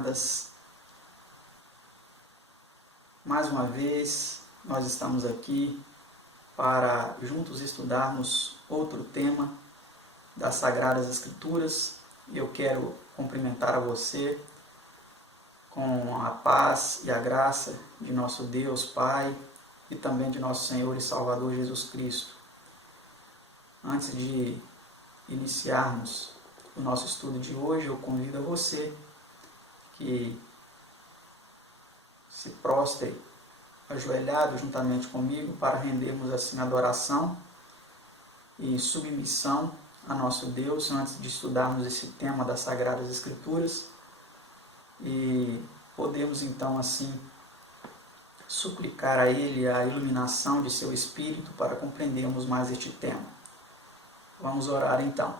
amadas, mais uma vez nós estamos aqui para juntos estudarmos outro tema das Sagradas Escrituras. E eu quero cumprimentar a você com a paz e a graça de nosso Deus Pai e também de nosso Senhor e Salvador Jesus Cristo. Antes de iniciarmos o nosso estudo de hoje, eu convido a você que se prostre ajoelhado juntamente comigo para rendermos assim adoração e submissão a nosso Deus antes de estudarmos esse tema das Sagradas Escrituras e podemos então assim suplicar a Ele a iluminação de seu Espírito para compreendermos mais este tema. Vamos orar então.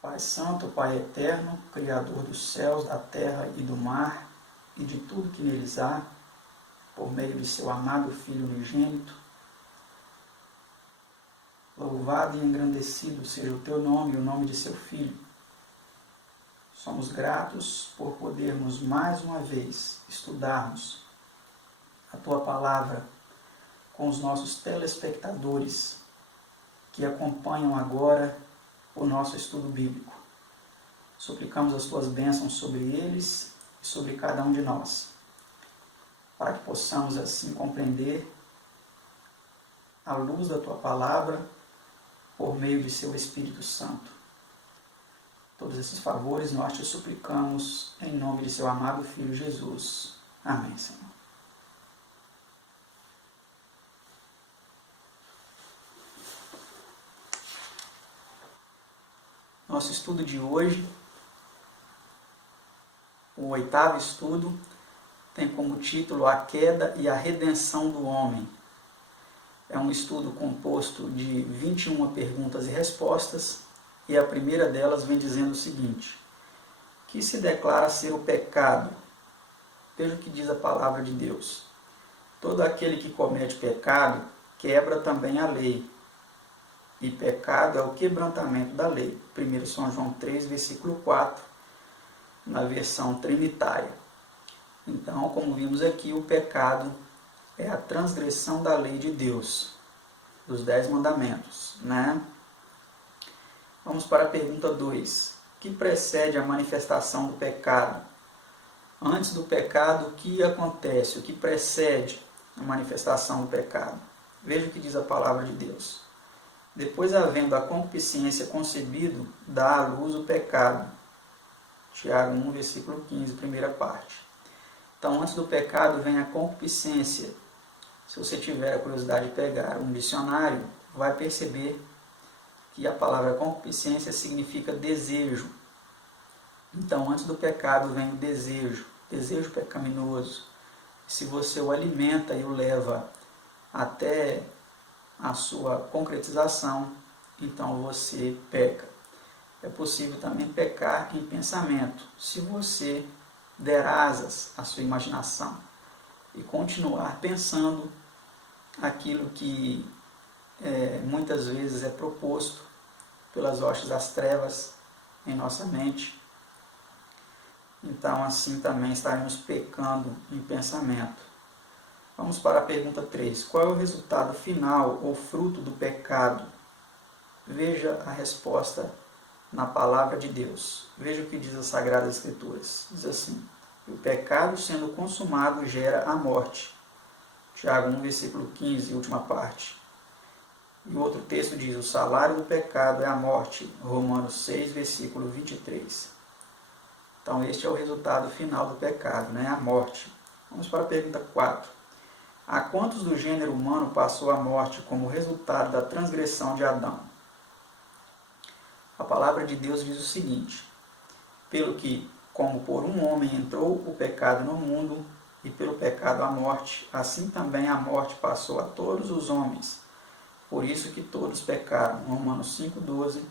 Pai Santo, Pai Eterno, Criador dos céus, da terra e do mar e de tudo que neles há, por meio de seu amado Filho unigênito, louvado e engrandecido seja o teu nome e o nome de seu Filho. Somos gratos por podermos mais uma vez estudarmos a tua palavra com os nossos telespectadores que acompanham agora o nosso estudo bíblico. Suplicamos as tuas bênçãos sobre eles e sobre cada um de nós, para que possamos assim compreender a luz da tua palavra por meio de seu Espírito Santo. Todos esses favores nós te suplicamos em nome de seu amado Filho Jesus. Amém, Senhor. Nosso estudo de hoje, o 8º estudo, tem como título A Queda e a Redenção do Homem. É um estudo composto de 21 perguntas e respostas, e a primeira delas vem dizendo o seguinte: que se declara ser o pecado? Veja o que diz a palavra de Deus. Todo aquele que comete pecado quebra também a lei. E pecado é o quebrantamento da lei. 1 São João 3, versículo 4, na versão trinitária. Então, como vimos aqui, o pecado é a transgressão da lei de Deus, dos 10 mandamentos, né? Vamos para a pergunta 2. O que precede a manifestação do pecado? Antes do pecado, o que acontece? O que precede a manifestação do pecado? Veja o que diz a palavra de Deus. Depois, havendo a concupiscência concebido, dá à luz o pecado. Tiago 1, versículo 15, primeira parte. Então, antes do pecado vem a concupiscência. Se você tiver a curiosidade de pegar um dicionário, vai perceber que a palavra concupiscência significa desejo. Então, antes do pecado vem o desejo pecaminoso. Se você o alimenta e o leva até a sua concretização, então você peca. É possível também pecar em pensamento, se você der asas à sua imaginação e continuar pensando aquilo que muitas vezes é proposto pelas hostes das trevas em nossa mente. Então, assim também estaremos pecando em pensamento. Vamos para a pergunta 3. Qual é o resultado final ou fruto do pecado? Veja a resposta na palavra de Deus. Veja o que diz as Sagradas Escrituras. Diz assim: o pecado sendo consumado gera a morte. Tiago 1, versículo 15, última parte. E o outro texto diz: o salário do pecado é a morte. Romanos 6, versículo 23. Então, este é o resultado final do pecado, né? A morte. Vamos para a pergunta 4. A quantos do gênero humano passou a morte como resultado da transgressão de Adão? A palavra de Deus diz o seguinte: pelo que, como por um homem entrou o pecado no mundo, e pelo pecado a morte, assim também a morte passou a todos os homens. Por isso que todos pecaram. Romanos 5,12.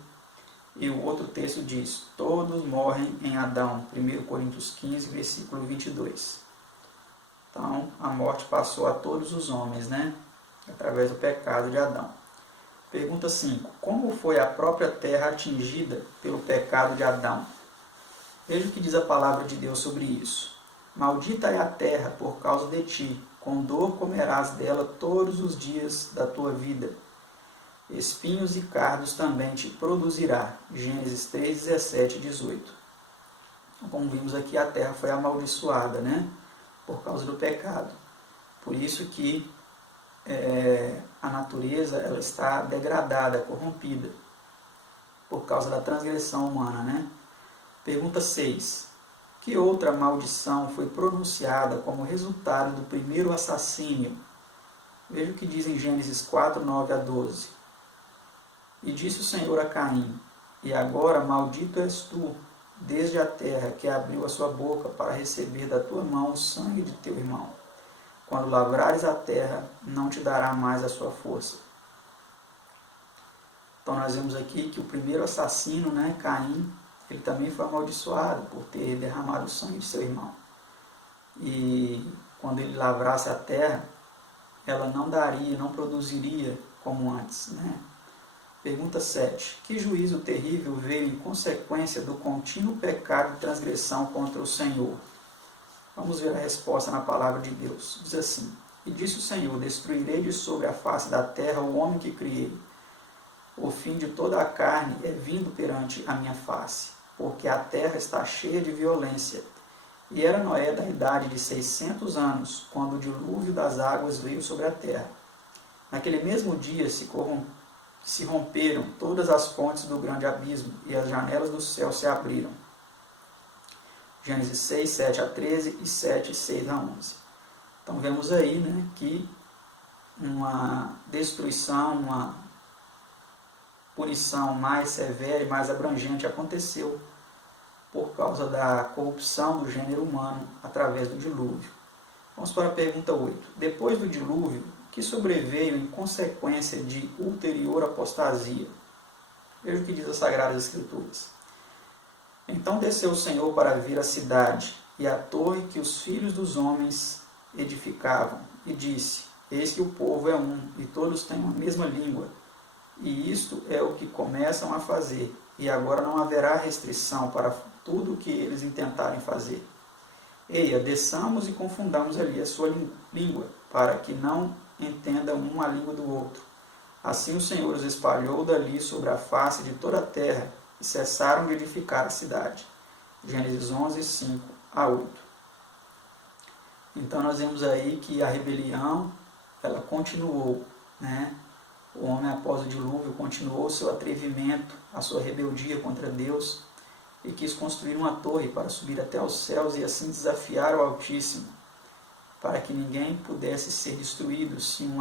E o outro texto diz: todos morrem em Adão. 1 Coríntios 15, versículo 22. Então, a morte passou a todos os homens, né? Através do pecado de Adão. Pergunta 5. Como foi a própria terra atingida pelo pecado de Adão? Veja o que diz a palavra de Deus sobre isso. Maldita é a terra por causa de ti, com dor comerás dela todos os dias da tua vida. Espinhos e cardos também te produzirá. Gênesis 3, 17 e 18. Como vimos aqui, a terra foi amaldiçoada, né? Por causa do pecado. Por isso que a natureza ela está degradada, corrompida, por causa da transgressão humana, né? Pergunta 6. Que outra maldição foi pronunciada como resultado do primeiro assassínio? Veja o que diz em Gênesis 4, 9 a 12. E disse o Senhor a Caim: E agora maldito és tu, desde a terra que abriu a sua boca para receber da tua mão o sangue de teu irmão. Quando lavrares a terra, não te dará mais a sua força. Então nós vemos aqui que o primeiro assassino, né, Caim, ele também foi amaldiçoado por ter derramado o sangue de seu irmão. E quando ele lavrasse a terra, ela não daria, não produziria como antes, né? Pergunta 7. Que juízo terrível veio em consequência do contínuo pecado e transgressão contra o Senhor? Vamos ver a resposta na palavra de Deus. Diz assim: E disse o Senhor: Destruirei de sobre a face da terra o homem que criei. O fim de toda a carne é vindo perante a minha face, porque a terra está cheia de violência. E era Noé da idade de 600 anos, quando o dilúvio das águas veio sobre a terra. Naquele mesmo dia se romperam todas as fontes do grande abismo, e as janelas do céu se abriram. Gênesis 6, 7 a 13 e 7, 6 a 11. Então vemos aí, né, que uma destruição, uma punição mais severa e mais abrangente aconteceu por causa da corrupção do gênero humano através do dilúvio. Vamos para a pergunta 8. Depois do dilúvio, que sobreveio em consequência de ulterior apostasia? Veja o que diz as Sagradas Escrituras. Então desceu o Senhor para vir a cidade e a torre que os filhos dos homens edificavam, e disse: Eis que o povo é um, e todos têm uma mesma língua, e isto é o que começam a fazer, e agora não haverá restrição para tudo o que eles intentarem fazer. Eia, desçamos e confundamos ali a sua língua, para que não entendam um a língua do outro. Assim o Senhor os espalhou dali sobre a face de toda a terra, e cessaram de edificar a cidade. Gênesis 11, 5 a 8. Então nós vemos aí que a rebelião, ela continuou, né? O homem após o dilúvio continuou o seu atrevimento, a sua rebeldia contra Deus, e quis construir uma torre para subir até aos céus e assim desafiar o Altíssimo, para que ninguém pudesse ser destruído se um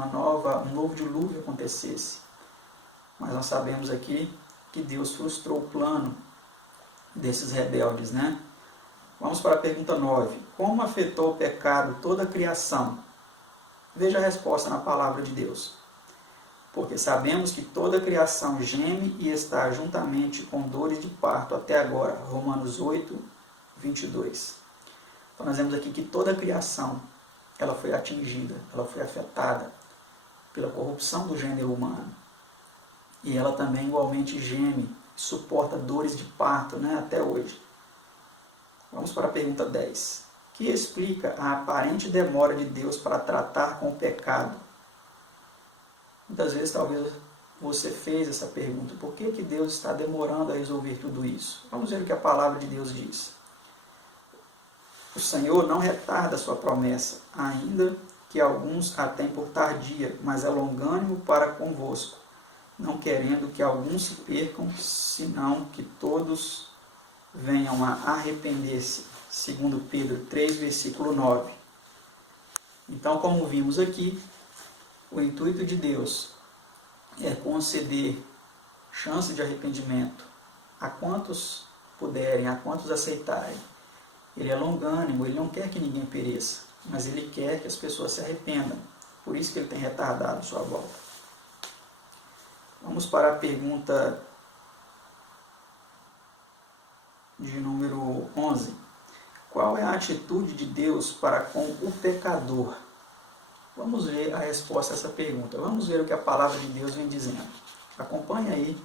novo dilúvio acontecesse. Mas nós sabemos aqui que Deus frustrou o plano desses rebeldes, né? Vamos para a pergunta 9. Como afetou o pecado toda a criação? Veja a resposta na palavra de Deus. Porque sabemos que toda a criação geme e está juntamente com dores de parto até agora. Romanos 8, 22. Então nós vemos aqui que toda a criação ela foi atingida, ela foi afetada pela corrupção do gênero humano. E ela também igualmente geme, suporta dores de parto, né, até hoje. Vamos para a pergunta 10. Que explica a aparente demora de Deus para tratar com o pecado? Muitas vezes talvez você fez essa pergunta. Por que Deus está demorando a resolver tudo isso? Vamos ver o que a palavra de Deus diz. O Senhor não retarda a sua promessa, ainda que alguns a têm por tardia, mas é longânimo para convosco, não querendo que alguns se percam, senão que todos venham a arrepender-se. Segundo Pedro 3, versículo 9. Então, como vimos aqui, o intuito de Deus é conceder chance de arrependimento a quantos puderem, a quantos aceitarem. Ele é longânimo, ele não quer que ninguém pereça, mas ele quer que as pessoas se arrependam. Por isso que ele tem retardado sua volta. Vamos para a pergunta de número 11. Qual é a atitude de Deus para com o pecador? Vamos ver a resposta a essa pergunta. Vamos ver o que a palavra de Deus vem dizendo. Acompanhe aí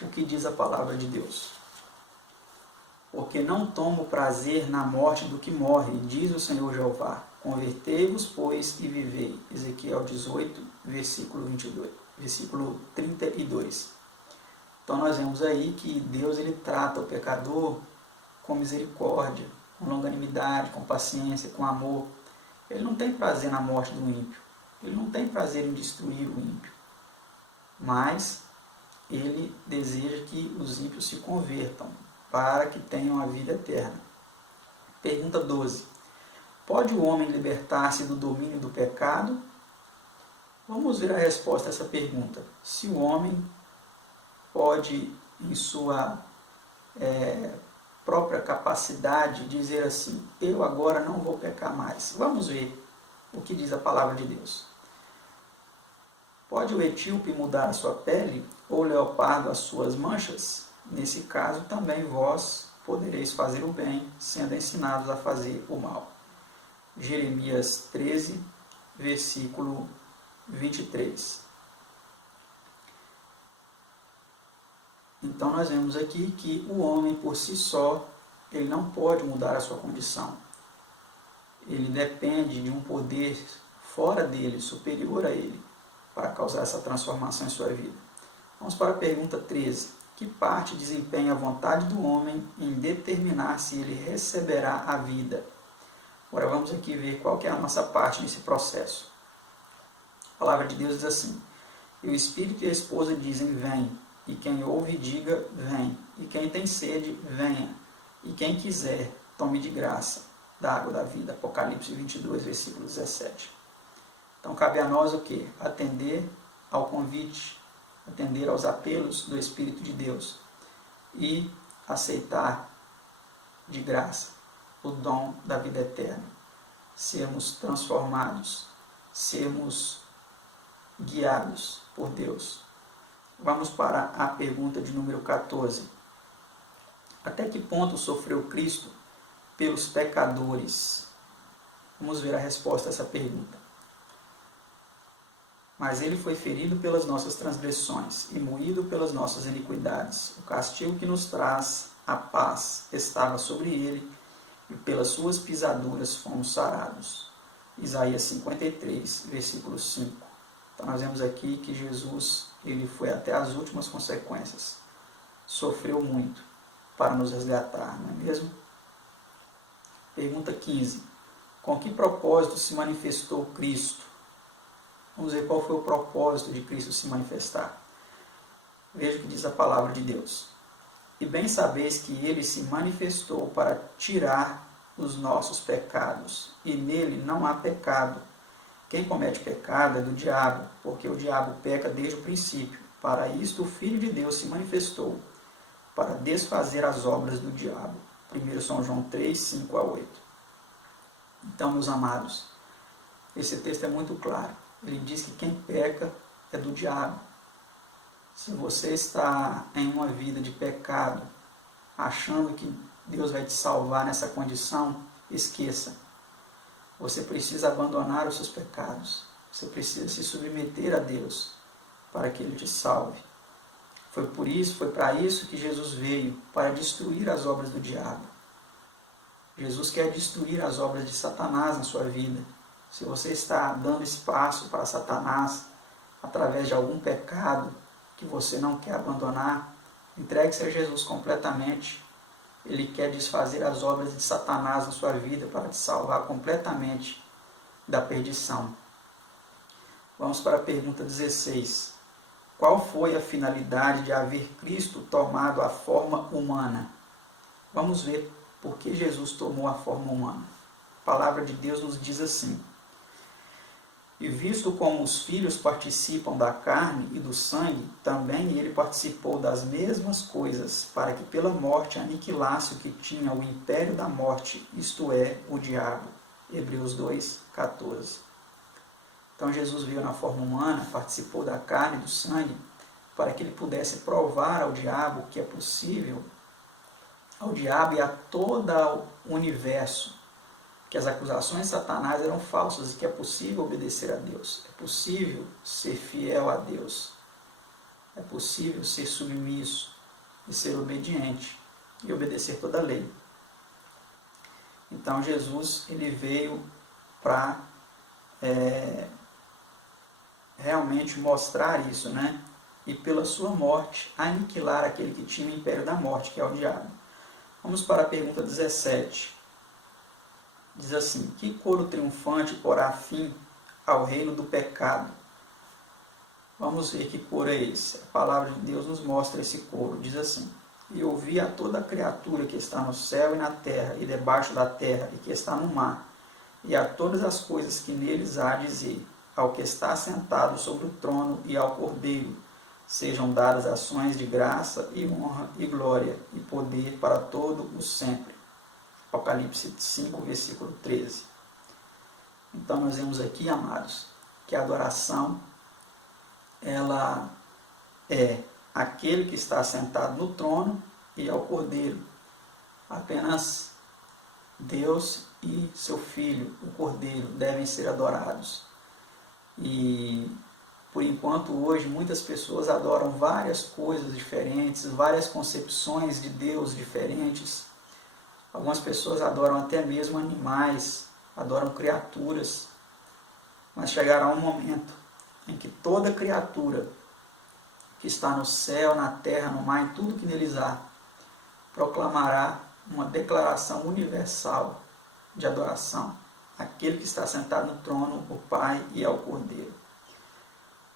o que diz a palavra de Deus. Porque não tomo prazer na morte do que morre, diz o Senhor Jeová. Convertei-vos, pois, e vivei. Ezequiel 18, versículo 32. Então nós vemos aí que Deus ele trata o pecador com misericórdia, com longanimidade, com paciência, com amor. Ele não tem prazer na morte do ímpio. Ele não tem prazer em destruir o ímpio. Mas ele deseja que os ímpios se convertam para que tenham a vida eterna. Pergunta 12. Pode o homem libertar-se do domínio do pecado? Vamos ver a resposta a essa pergunta. Se o homem pode, em sua própria capacidade, dizer assim, eu agora não vou pecar mais. Vamos ver o que diz a palavra de Deus. Pode o etíope mudar a sua pele, ou o leopardo as suas manchas? Nesse caso, também vós podereis fazer o bem, sendo ensinados a fazer o mal. Jeremias 13, versículo 23. Então nós vemos aqui que o homem por si só, ele não pode mudar a sua condição. Ele depende de um poder fora dele, superior a ele, para causar essa transformação em sua vida. Vamos para a pergunta 13. Que parte desempenha a vontade do homem em determinar se ele receberá a vida? Agora vamos aqui ver qual que é a nossa parte nesse processo. A palavra de Deus diz assim, e o Espírito e a esposa dizem, vem, e quem ouve diga, vem, e quem tem sede, venha, e quem quiser, tome de graça da água da vida. Apocalipse 22, versículo 17. Então cabe a nós o quê? Atender ao convite, atender aos apelos do Espírito de Deus e aceitar de graça o dom da vida eterna, sermos transformados, sermos guiados por Deus. Vamos para a pergunta de número 14. Até que ponto sofreu Cristo pelos pecadores? Vamos ver a resposta a essa pergunta. Mas ele foi ferido pelas nossas transgressões e moído pelas nossas iniquidades. O castigo que nos traz a paz estava sobre ele, e pelas suas pisaduras fomos sarados. Isaías 53, versículo 5. Então nós vemos aqui que Jesus ele foi até as últimas consequências. Sofreu muito para nos resgatar, não é mesmo? Pergunta 15. Com que propósito se manifestou Cristo? Vamos ver qual foi o propósito de Cristo se manifestar. Veja o que diz a palavra de Deus. E bem sabeis que ele se manifestou para tirar os nossos pecados, e nele não há pecado. Quem comete pecado é do diabo, porque o diabo peca desde o princípio. Para isto o Filho de Deus se manifestou, para desfazer as obras do diabo. 1 São João 3, 5 a 8. Então, meus amados, esse texto é muito claro. Ele diz que quem peca é do diabo. Se você está em uma vida de pecado, achando que Deus vai te salvar nessa condição, esqueça. Você precisa abandonar os seus pecados. Você precisa se submeter a Deus para que Ele te salve. Foi para isso que Jesus veio, para destruir as obras do diabo. Jesus quer destruir as obras de Satanás na sua vida. Se você está dando espaço para Satanás através de algum pecado que você não quer abandonar, entregue-se a Jesus completamente. Ele quer desfazer as obras de Satanás na sua vida para te salvar completamente da perdição. Vamos para a pergunta 16. Qual foi a finalidade de haver Cristo tomado a forma humana? Vamos ver por que Jesus tomou a forma humana. A palavra de Deus nos diz assim. E visto como os filhos participam da carne e do sangue, também ele participou das mesmas coisas, para que pela morte aniquilasse o que tinha o império da morte, isto é, o diabo. Hebreus 2, 14. Então Jesus veio na forma humana, participou da carne e do sangue, para que ele pudesse provar ao diabo que é possível, ao diabo e a todo o universo, que as acusações de Satanás eram falsas e que é possível obedecer a Deus, é possível ser fiel a Deus. É possível ser submisso e ser obediente e obedecer toda a lei. Então Jesus ele veio para realmente mostrar isso, né? E pela sua morte aniquilar aquele que tinha o império da morte, que é o diabo. Vamos para a pergunta 17. Diz assim: que coro triunfante porá fim ao reino do pecado? Vamos ver que coro é esse. A palavra de Deus nos mostra esse coro. Diz assim: e ouvi a toda criatura que está no céu e na terra, e debaixo da terra, e que está no mar, e a todas as coisas que neles há, dizer: ao que está sentado sobre o trono e ao Cordeiro sejam dadas ações de graça e honra e glória e poder para todo o sempre. Apocalipse 5, versículo 13. Então nós vemos aqui, amados, que a adoração ela é aquele que está sentado no trono e ao Cordeiro. Apenas Deus e seu Filho, o Cordeiro, devem ser adorados. E por enquanto hoje muitas pessoas adoram várias coisas diferentes, várias concepções de Deus diferentes. Algumas pessoas adoram até mesmo animais, adoram criaturas. Mas chegará um momento em que toda criatura que está no céu, na terra, no mar, em tudo que neles há, proclamará uma declaração universal de adoração àquele que está sentado no trono, o Pai e ao Cordeiro.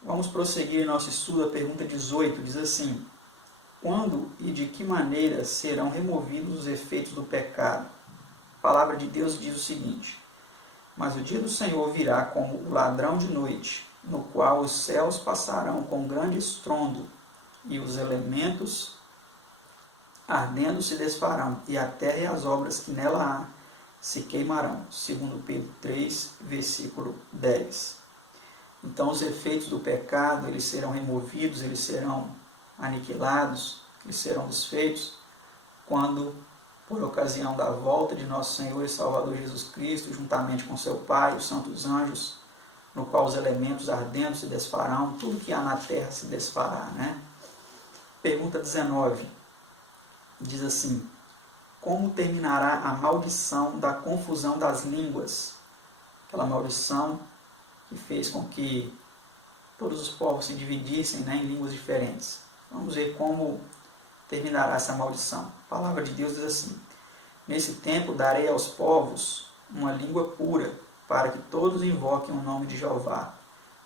Vamos prosseguir nosso estudo. A pergunta 18 diz assim: quando e de que maneira serão removidos os efeitos do pecado? A palavra de Deus diz o seguinte: mas o dia do Senhor virá como o ladrão de noite, no qual os céus passarão com grande estrondo, e os elementos ardendo se desfarão, e a terra e as obras que nela há se queimarão. Segundo Pedro 3, versículo 10. Então os efeitos do pecado, eles serão removidos, eles serão aniquilados, eles serão desfeitos, quando, por ocasião da volta de nosso Senhor e Salvador Jesus Cristo, juntamente com seu Pai e os santos anjos, no qual os elementos ardendo se desfarão, tudo que há na terra se desfará, né? Pergunta 19, diz assim: como terminará a maldição da confusão das línguas? Aquela maldição que fez com que todos os povos se dividissem, né, em línguas diferentes. Vamos ver como terminará essa maldição. A palavra de Deus diz assim: nesse tempo darei aos povos uma língua pura, para que todos invoquem o nome de Jeová,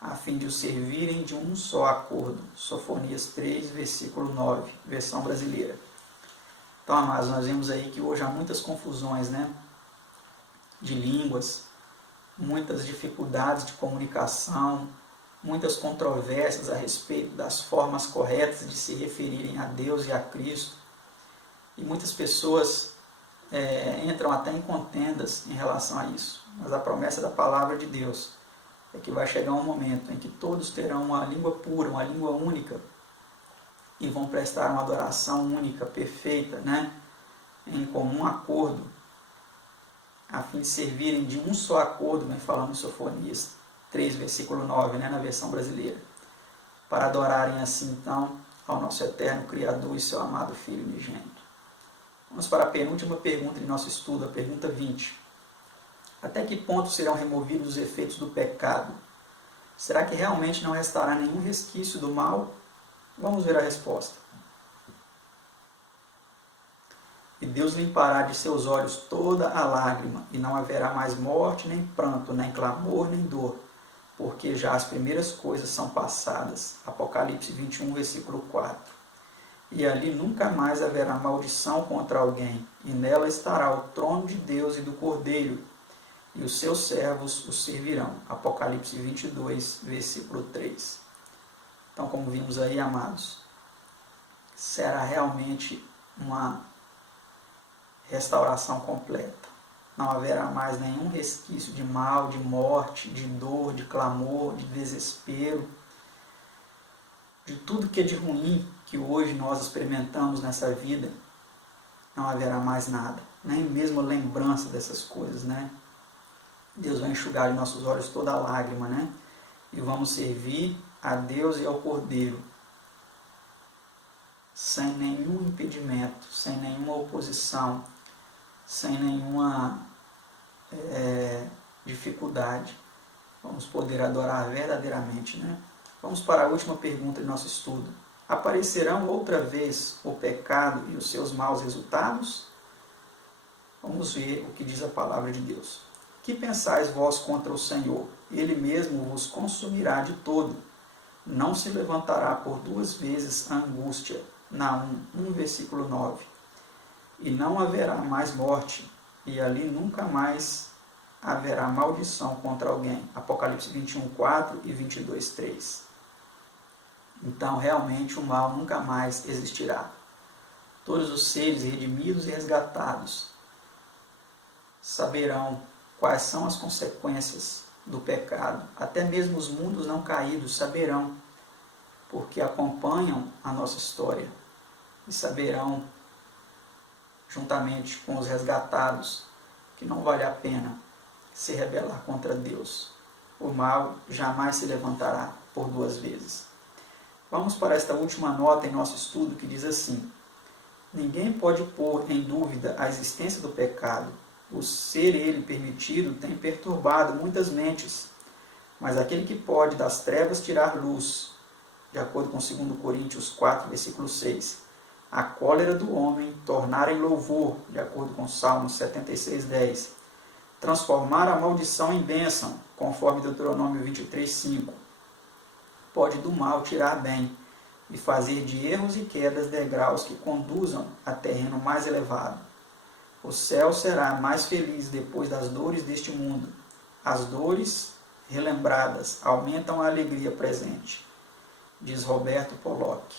a fim de os servirem de um só acordo. Sofonias 3, versículo 9, versão brasileira. Então, amados, nós vemos aí que hoje há muitas confusões, né, de línguas, muitas dificuldades de comunicação, muitas controvérsias a respeito das formas corretas de se referirem a Deus e a Cristo. E muitas pessoas entram até em contendas em relação a isso. Mas a promessa da palavra de Deus é que vai chegar um momento em que todos terão uma língua pura, uma língua única, e vão prestar uma adoração única, perfeita, né, em comum acordo, a fim de servirem de um só acordo, né, falando em Sofonias 3, versículo 9, né, na versão brasileira, para adorarem assim, então, ao nosso eterno Criador e seu amado Filho unigênito. Vamos para a penúltima pergunta de nosso estudo, a pergunta 20. Até que ponto serão removidos os efeitos do pecado? Será que realmente não restará nenhum resquício do mal? Vamos ver a resposta. E Deus limpará de seus olhos toda a lágrima, e não haverá mais morte, nem pranto, nem clamor, nem dor, porque já as primeiras coisas são passadas. Apocalipse 21, versículo 4. E ali nunca mais haverá maldição contra alguém, e nela estará o trono de Deus e do Cordeiro, e os seus servos os servirão. Apocalipse 22, versículo 3. Então, como vimos aí, amados, será realmente uma restauração completa. Não haverá mais nenhum resquício de mal, de morte, de dor, de clamor, de desespero, de tudo que é de ruim que hoje nós experimentamos nessa vida. Não haverá mais nada, nem mesmo lembrança dessas coisas, né? Deus vai enxugar de nossos olhos toda a lágrima, né? E vamos servir a Deus e ao Cordeiro sem nenhum impedimento, sem nenhuma oposição, sem nenhuma dificuldade, vamos poder adorar verdadeiramente, né? Vamos para a última pergunta de nosso estudo. Aparecerão outra vez o pecado e os seus maus resultados? Vamos ver o que diz a palavra de Deus. Que pensais vós contra o Senhor? Ele mesmo vos consumirá de todo. Não se levantará por duas vezes a angústia. Naum 1, versículo 9. E não haverá mais morte, e ali nunca mais haverá maldição contra alguém. Apocalipse 21, 4 e 22, 3. Então, realmente, o mal nunca mais existirá. Todos os seres redimidos e resgatados saberão quais são as consequências do pecado. Até mesmo os mundos não caídos saberão, porque acompanham a nossa história e saberão, juntamente com os resgatados, que não vale a pena se rebelar contra Deus. O mal jamais se levantará por duas vezes. Vamos para esta última nota em nosso estudo que diz assim: ninguém pode pôr em dúvida a existência do pecado. O ser ele permitido tem perturbado muitas mentes, mas aquele que pode das trevas tirar luz, de acordo com 2 Coríntios 4, versículo 6, a cólera do homem tornar em louvor, de acordo com Salmos 76, 10, transformar a maldição em bênção, conforme Deuteronômio 23, 5, pode do mal tirar bem e fazer de erros e quedas degraus que conduzam a terreno mais elevado. O céu será mais feliz depois das dores deste mundo. As dores relembradas aumentam a alegria presente, diz Roberto Pollock,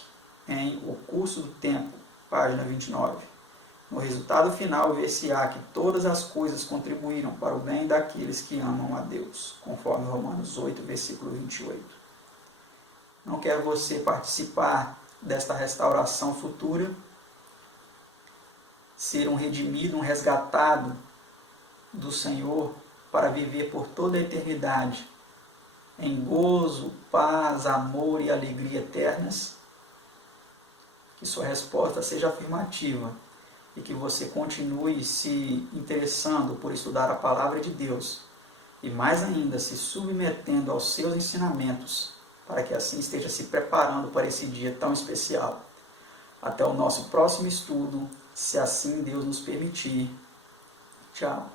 em O Curso do Tempo, página 29. No resultado final, ver-se-á que todas as coisas contribuíram para o bem daqueles que amam a Deus, conforme Romanos 8, versículo 28. Não quer você participar desta restauração futura? Ser um redimido, um resgatado do Senhor para viver por toda a eternidade em gozo, paz, amor e alegria eternas? Que sua resposta seja afirmativa e que você continue se interessando por estudar a palavra de Deus e mais ainda se submetendo aos seus ensinamentos, para que assim esteja se preparando para esse dia tão especial. Até o nosso próximo estudo, se assim Deus nos permitir. Tchau.